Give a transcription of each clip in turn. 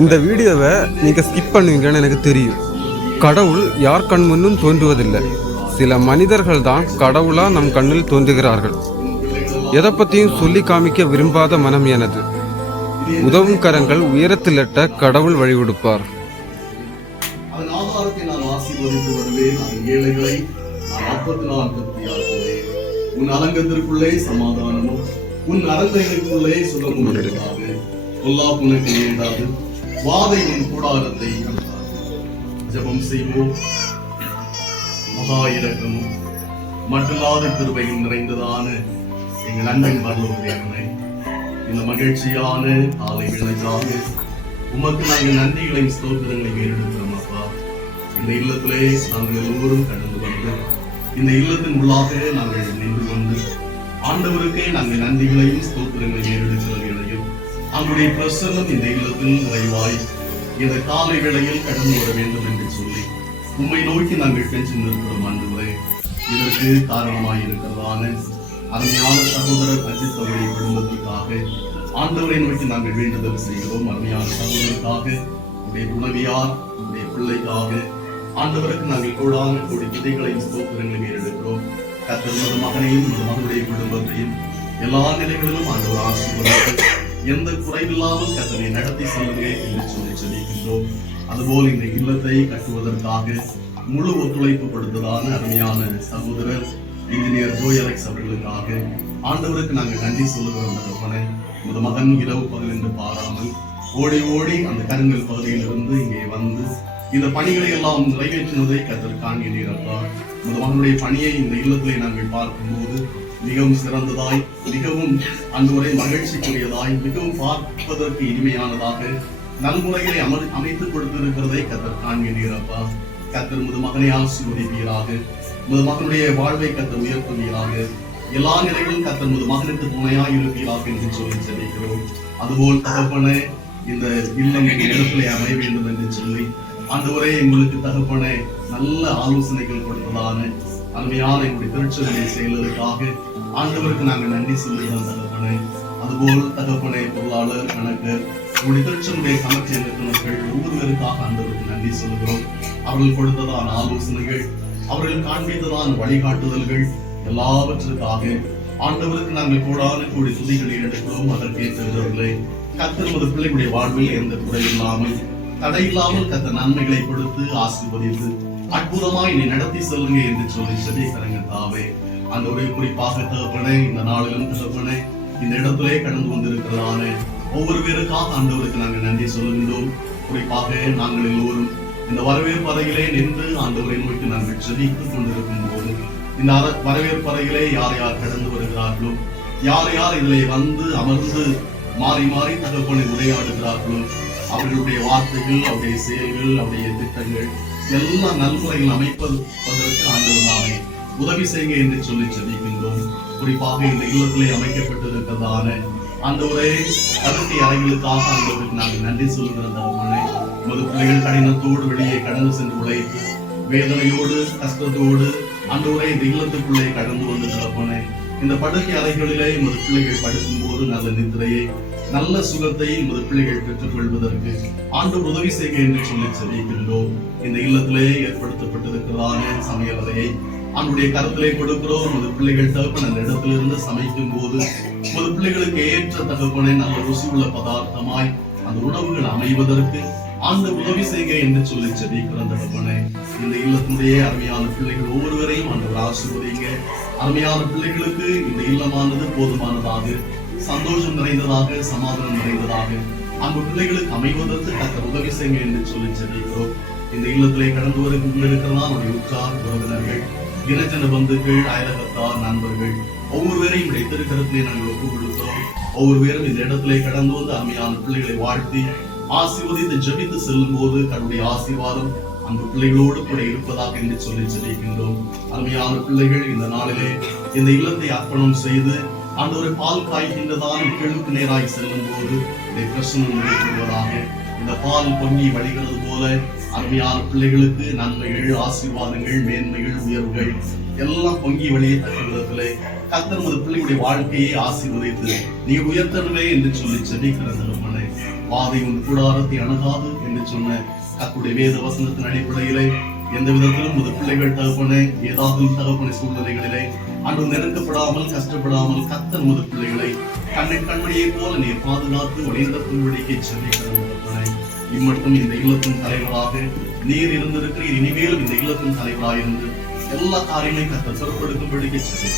இந்த வீடியோவை நீங்கள் ஸ்கிப் பண்ணுவீங்கன்னு எனக்கு தெரியும். கடவுள் யார் கண் முன்னும் தோன்றுவதில்லை. சில மனிதர்கள் தான் கடவுளாக நம் கண்ணில் தோன்றுகிறார்கள். எதை பற்றியும் சொல்லி காமிக்க விரும்பாத மனம் எனது. உதவும் கரங்கள் உயரத்தில் எட்ட கடவுள் வழி கொடுப்பார். அதன் ஆதாரத்தை நான் ஆசீர்வதித்து வருவேன். அதன் ஏழைகளை நான் அப்பத்தினால் திருப்தியாக்குவேன். உன் அலங்கத்திற்குள்ளே சமாதானமும் உன் அரண்மனைக்குள்ளே சுகமும் இருக்காது. பொல்லாப்புனக்கு நேர்ந்தாது. வாதை உன் கூடாரத்தை ஜெபம் செய்வோம். மகா இரக்கமும் மட்டில்லாத கிருபையும் நிறைந்ததான எங்கள் அன்பின் பரலோக தேவனே, இந்த மகிழ்ச்சியான காலை வேளைக்காக உமக்கு நாங்கள் நன்றிகளையும் ஸ்தோத்திரங்களையும் ஏறெடுக்கிறோம். அப்பா, இந்த இல்லத்திலே நாங்கள் எல்லோரும் கடந்து வந்து இந்த இல்லத்தின் உள்ளாக நாங்கள் நின்று கொண்டு ஆண்டவருக்கே நாங்கள் நன்றிகளையும் ஸ்தோத்திரங்களையும் ஏறெடுக்கிறதையும் அவருடைய பிரசன்னம் இந்த இல்லத்தில் நிறைவாய் இந்த காலை வேளையில் கடந்து வர வேண்டும் என்று சொல்லி உம்மை நோக்கி நாங்கள் பெற்று நிற்கிறோம். ஆண்டவரே, இதற்கு காரணமாய் இருக்கிறதான அருமையான சகோதரர் அஜித் அவருடைய குடும்பத்திற்காக ஆண்டவரை நோக்கி நாங்கள் வேண்டுதல் செய்கிறோம். அருமையான சகோதரருக்காக, உடைய துணைவியார், உடைய பிள்ளைக்காக ஆண்டவருக்கு நாங்கள் கூடான கூடிய விதைகளையும் ஸ்தோத்திரங்களையும் ஏறெடுக்கிறோம். கர்த்தர் மகனையும் மகனுடைய குடும்பத்தையும் எல்லா நிலைகளிலும் ஆண்டவர் ஆசீர்வதித்து எந்த குறைவில்லாமல் கர்த்தரை நடத்தி செல்லுங்க என்று சொல்லி சொல்லிக்கின்றோம். அதுபோல் இந்த இல்லத்தை கட்டுவதற்காக முழு ஒத்துழைப்பு கொடுத்ததான அருமையான சகோதரர் இன்ஜினியர் ஜோய் அலெக்ஸ் அவர்களுக்காக ஆண்டவருக்கு நாங்கள் நன்றி சொல்லுகிறோம். தகப்பனே, உமது மகன் இரவு பகல் என்று பாராமல் ஓடி ஓடி அந்த கருங்கல் பகுதியிலிருந்து இங்கே வந்து இந்த பணிகளை எல்லாம் நிறைவேற்றினதை கர்த்தர் காண்கிறீர். அப்பா, உமது மகனுடைய பணியை இந்த இல்லத்திலே நாங்கள் பார்க்கும்போது மிகவும் சிறந்ததாய், மிகவும் அன்றுவரை மகிழ்ச்சிக்குரியதாய், மிகவும் பார்ப்பதற்கு இனிமையானதாக நல்முறைகளை அமைத்துக் கொடுத்திருக்கிறதை கர்த்தர் காண்கிறீர். அப்பா, கர்த்தர் உமது மகனை ஆசீர்வதிப்பீராக. உமது மகனுடைய வாழ்வை கர்த்தர் உயர்த்துவீராக. எல்லா நிலைகளிலும் கர்த்தர் உமது மகனுக்கு துணையாக இருப்பீராக என்று சொல்லி ஜெபிக்கிறோம். அதுபோல் தகப்பனே, இந்த இல்லம் இடத்திலே அமைய வேண்டும் என்று சொல்லி ஆண்டவரே எங்களுக்கு தகப்பனே நல்ல ஆலோசனைகள் கொடுத்ததான அருமையான எங்களுடைய திருச்சபையை செயலருக்காக ஆண்டவருக்கு நாங்கள் நன்றி சொல்லுகிறோம். தகப்பனே, அதுபோல் தகப்பனே பொருளாளர் கணக்கு உங்களுடைய திருச்சபையை சமர்ச்சி நிறுவனங்கள் ஒவ்வொருவருக்காக ஆண்டவருக்கு நன்றி சொல்லுகிறோம். அவர்கள் கொடுத்ததான ஆலோசனைகள், அவர்கள் காண்பித்ததான வழிகாட்டுதல்கள் எல்லாவற்றிற்காக ஆண்டவருக்கு நாங்கள் கூடான கூடி துதிகளை எடுக்கிறோம். அதற்கேற்றவர்களே கர்த்தர் உமது பிள்ளைகளுடைய வாழ்வில் எந்த குறை இல்லாமல் தடை இல்லாமல் கர்த்தர் நன்மைகளை கொடுத்து ஆசீர்வதித்து அற்புதமாய் நீ நடத்தி செல்லுங்க என்று சொல்லி செபிக்கிறங்க. தாவே, அந்த ஒரு குறிப்பாக தகப்பனே, இந்த நாளிலும் தகப்பனே இந்த இடத்திலே கடந்து வந்திருக்கிறதான ஒவ்வொரு பேருக்காக ஆண்டவருக்கு நாங்கள் நன்றி சொல்லுகின்றோம். குறிப்பாக நாங்கள் எல்லோரும் இந்த வரவேற்பு அறையிலே நின்று ஆண்டவரை நோக்கி நாங்கள் செபித்துக் கொண்டிருக்கும் போது இந்த வரவேற்பு அறையிலே யார் யார் கடந்து வருகிறார்களோ, யார் யார் இதிலே வந்து அமர்ந்து மாறி மாறி தகப்பனை உரையாடுகிறார்களோ, அவர்களுடைய வார்த்தைகள், அவருடைய செயல்கள், அவருடைய திட்டங்கள் எல்லா நல்முறைகள் அமைப்பதற்கு ஆண்டவர் நாமே உதவி செய்யுங்க என்று சொல்லி ஜெபிக்கின்றோம். குறிப்பாக இந்த இல்லத்திலே அமைக்கப்பட்டிருக்கிறதான அந்த ஒரே கருத்தை அறைகளுக்காக ஆண்டவருக்கு நாங்கள் நன்றி சொல்கிறதான உமது பிள்ளைகள் கடினத்தோடு வெளியே கடந்து சென்று உழைத்து வேதனையோடு கஷ்டத்தோடு அந்த ஒரே இந்த இல்லத்துக்குள்ளே கடந்து வந்து தகப்பனே, இந்த படுக்கை அறைகளிலே உமது பிள்ளைகள் படுக்கும் போது நல்ல நித்திரையை, நல்ல சுகத்தை உமது பிள்ளைகள் பெற்றுக் கொள்வதற்கு ஆண்டவர் உதவி செய்க என்று சொல்லி செபிக்கின்றோம். இந்த இல்லத்திலே ஏற்படுத்தப்பட்டிருக்கிறதான சமையல் அறையை அவனுடைய கருத்திலே கொடுக்கிறோம். உமது பிள்ளைகள் தகப்பன் அந்த இடத்திலிருந்து சமைக்கும் போது உமது பிள்ளைகளுக்கு ஏற்ற தகப்பனை நல்ல ருசி உள்ள பதார்த்தமாய் அந்த உணவுகள் அமைவதற்கு அந்த உதவி செய்க என்று சொல்லி செபிக்கிறோம். தகப்பனே, இந்த இல்லத்தினுடைய அருமையான பிள்ளைகள் ஒவ்வொருவரையும் ஆண்டவர் ஆசீர்வதிங்க. அருமையான பிள்ளைகளுக்கு இந்த இல்லமானது போதுமானதாக, சந்தோஷம் நிறைந்ததாக, சமாதானம் நிறைந்ததாக அந்த பிள்ளைகளுக்கு அமைவதற்கு கர்த்தர் உதவி செய்யுங்க என்று சொல்லி ஜெபிக்கிறோம். இந்த இல்லத்திலே கடந்து வரை கொண்டிருக்கிறதா நம்முடைய உற்றார் உறவினர்கள், இனஜன பந்துக்கள், அயலகத்தார், நண்பர்கள் ஒவ்வொருவரையும் உடைய திருக்கரத்திலே நாங்கள் ஒப்புக் கொடுத்தோம். ஒவ்வொரு பேரும் இந்த இடத்திலே கடந்து வந்து அருமையான பிள்ளைகளை வாழ்த்தி ஆசீர்வதித்து ஜெபித்து செல்லும் போது தன்னுடைய ஆசீர்வாதம் அந்த பிள்ளைகளோடு கூட இருப்பதாக என்று சொல்லி ஜெபிக்கின்றோம். அருமையான பிள்ளைகள் இந்த நாளிலே இந்த இல்லத்தை அர்ப்பணம் செய்து அந்த ஒரு பால் காய்கின்றதான் கிழக்கு நேராய் செல்லும் போது பிரசனம் நிறைவேறுவதாக. இந்த பால் பொங்கி வழிகிறது போல அருமையான பிள்ளைகளுக்கு நன்மைகள், ஆசீர்வாதங்கள், மேன்மைகள், உயர்வுகள் எல்லாம் பொங்கி வழியே தக்க விதத்திலே கர்த்தர் உமது பிள்ளைகளுடைய வாழ்க்கையை ஆசீர்வதித்து நீ உயர்த்தணுமே என்று சொல்லி ஜெபிக்கிறது. வாதை உன் கூடாரத்தை அணுகாது என்று சொன்ன கர்த்தருடைய வேத வசனத்தின் அடிப்படையிலே எந்த விதத்திலும் உமது பிள்ளைகள் தகப்பனே ஏதாவது தகப்பனை சூழ்நிலைகளிலே அன்று நெருக்கப்படாமல் கஷ்டப்படாமல் கர்த்தர் உமது பிள்ளைகளை கண்மணியை போல நீர் பாதுகாத்து வழிநடத்தும்படிக்கு சென்னை இம்மட்டும் இந்த இல்லத்தின் தலைவராக நீர் இருந்திருக்கிறீர். இனிமேலும் இந்த இல்லத்தின் தலைவராக இருந்து எல்லா காரியங்களையும் கர்த்தர் பொறுப்படுத்தும்படிக்கு சென்னை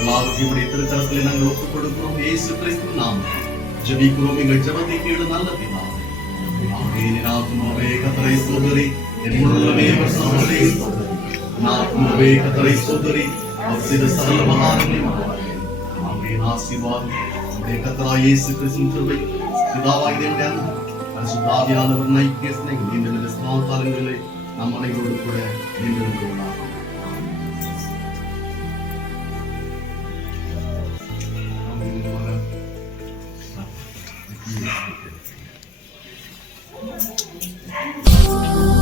எல்லாவற்றையும் உடைய திருக்கரத்தில் நாங்கள் ஒப்புக் கொடுக்கிறோம். இயேசு கிறிஸ்து நாமத்தில் ஜெபிக்கிறோம். எங்கள் ஜெபத்தை கேளு நல்ல பிதாவே. ஆமென். ஆத்துமாவே கர்த்தரை ஸ்தோத்திரி, என் உள்ளமே பரிசுத்தரே ஸ்தோத்திரி. ஆத்துமாவே கர்த்தரை ஸ்தோத்திரி, அவர் செய்த சகல உபகாரங்களையும் மறவாதே. ஆமென். ஆசீர்வாதம் நம்முடைய கர்த்தராகிய இயேசு கிறிஸ்துவின் கிருபை, பிதாவாகிய தேவனுடைய அன்பு, பரிசுத்த ஆவியானவரின் ஐக்கிய சிநேகம் இந்த காலங்களிலே நம் அனைவரோடு கூட நின்றிருக்கிறோம். Thank you.